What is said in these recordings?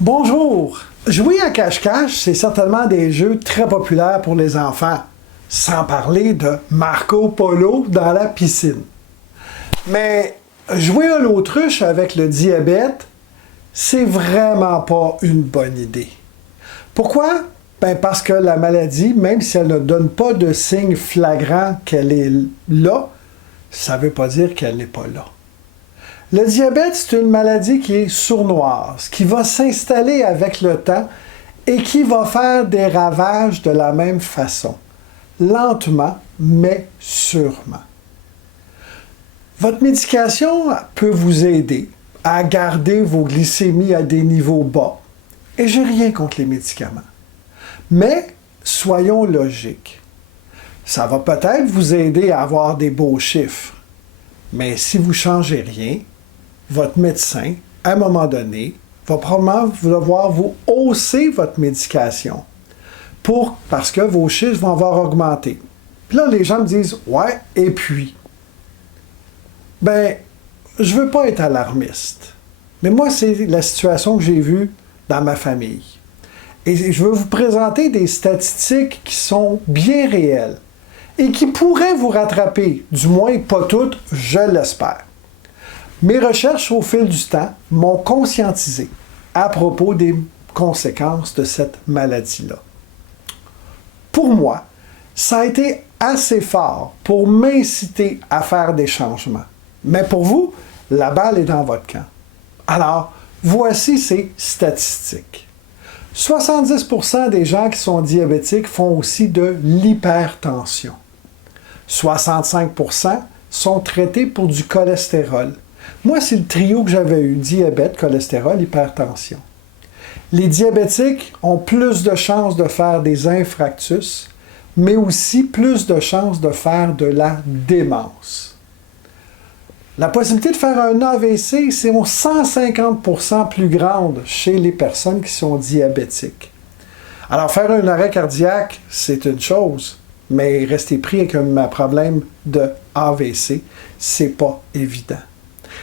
Bonjour! Jouer à cache-cache, c'est certainement des jeux très populaires pour les enfants, sans parler de Marco Polo dans la piscine. Mais jouer à l'autruche avec le diabète, c'est vraiment pas une bonne idée. Pourquoi? Parce que la maladie, même si elle ne donne pas de signe flagrant qu'elle est là, ça ne veut pas dire qu'elle n'est pas là. Le diabète, c'est une maladie qui est sournoise, qui va s'installer avec le temps et qui va faire des ravages de la même façon, lentement, mais sûrement. Votre médication peut vous aider à garder vos glycémies à des niveaux bas. Et j'ai rien contre les médicaments. Mais soyons logiques. Ça va peut-être vous aider à avoir des beaux chiffres. Mais si vous ne changez rien, votre médecin, à un moment donné, va probablement devoir vous hausser votre médication parce que vos chiffres vont avoir augmenté. Puis là, les gens me disent « Ouais, et puis? » Je ne veux pas être alarmiste. Mais moi, c'est la situation que j'ai vue dans ma famille. Et je veux vous présenter des statistiques qui sont bien réelles et qui pourraient vous rattraper, du moins pas toutes, je l'espère. Mes recherches au fil du temps m'ont conscientisé à propos des conséquences de cette maladie-là. Pour moi, ça a été assez fort pour m'inciter à faire des changements. Mais pour vous, la balle est dans votre camp. Alors, voici ces statistiques. 70% des gens qui sont diabétiques font aussi de l'hypertension. 65% sont traités pour du cholestérol. Moi, c'est le trio que j'avais eu, diabète, cholestérol, hypertension. Les diabétiques ont plus de chances de faire des infarctus, mais aussi plus de chances de faire de la démence. La possibilité de faire un AVC, c'est 150% plus grande chez les personnes qui sont diabétiques. Alors, faire un arrêt cardiaque, c'est une chose, mais rester pris avec un problème de AVC, c'est pas évident.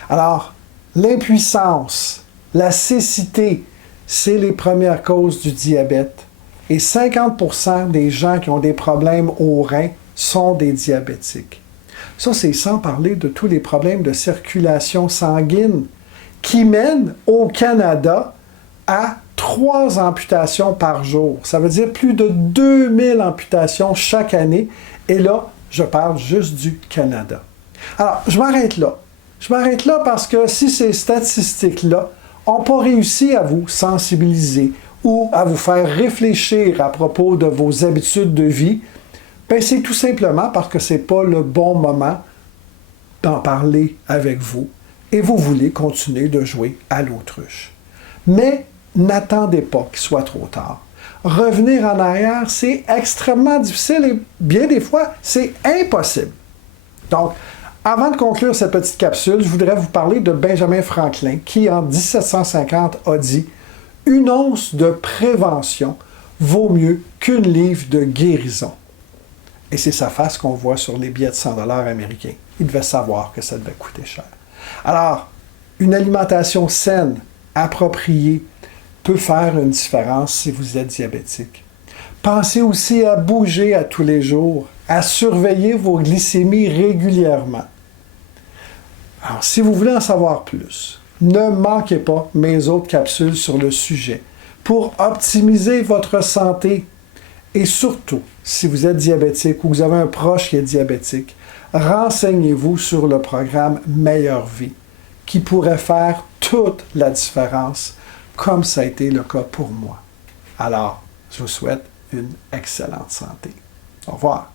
Alors, l'impuissance, la cécité, c'est les premières causes du diabète. Et 50% des gens qui ont des problèmes aux reins sont des diabétiques. Ça, c'est sans parler de tous les problèmes de circulation sanguine qui mènent au Canada à 3 amputations par jour. Ça veut dire plus de 2000 amputations chaque année. Et là, je parle juste du Canada. Alors, je m'arrête là. Je m'arrête là parce que si ces statistiques-là n'ont pas réussi à vous sensibiliser ou à vous faire réfléchir à propos de vos habitudes de vie, c'est tout simplement parce que ce n'est pas le bon moment d'en parler avec vous et vous voulez continuer de jouer à l'autruche. Mais n'attendez pas qu'il soit trop tard. Revenir en arrière, c'est extrêmement difficile et bien des fois, c'est impossible. Donc, avant de conclure cette petite capsule, je voudrais vous parler de Benjamin Franklin qui, en 1750, a dit « Une once de prévention vaut mieux qu'une livre de guérison ». Et c'est sa face qu'on voit sur les billets de 100 $ américains. Il devait savoir que ça devait coûter cher. Alors, une alimentation saine, appropriée, peut faire une différence si vous êtes diabétique. Pensez aussi à bouger à tous les jours, à surveiller vos glycémies régulièrement. Alors, si vous voulez en savoir plus, ne manquez pas mes autres capsules sur le sujet pour optimiser votre santé. Et surtout, si vous êtes diabétique ou que vous avez un proche qui est diabétique, renseignez-vous sur le programme Meilleure Vie qui pourrait faire toute la différence, comme ça a été le cas pour moi. Alors, je vous souhaite une excellente santé. Au revoir.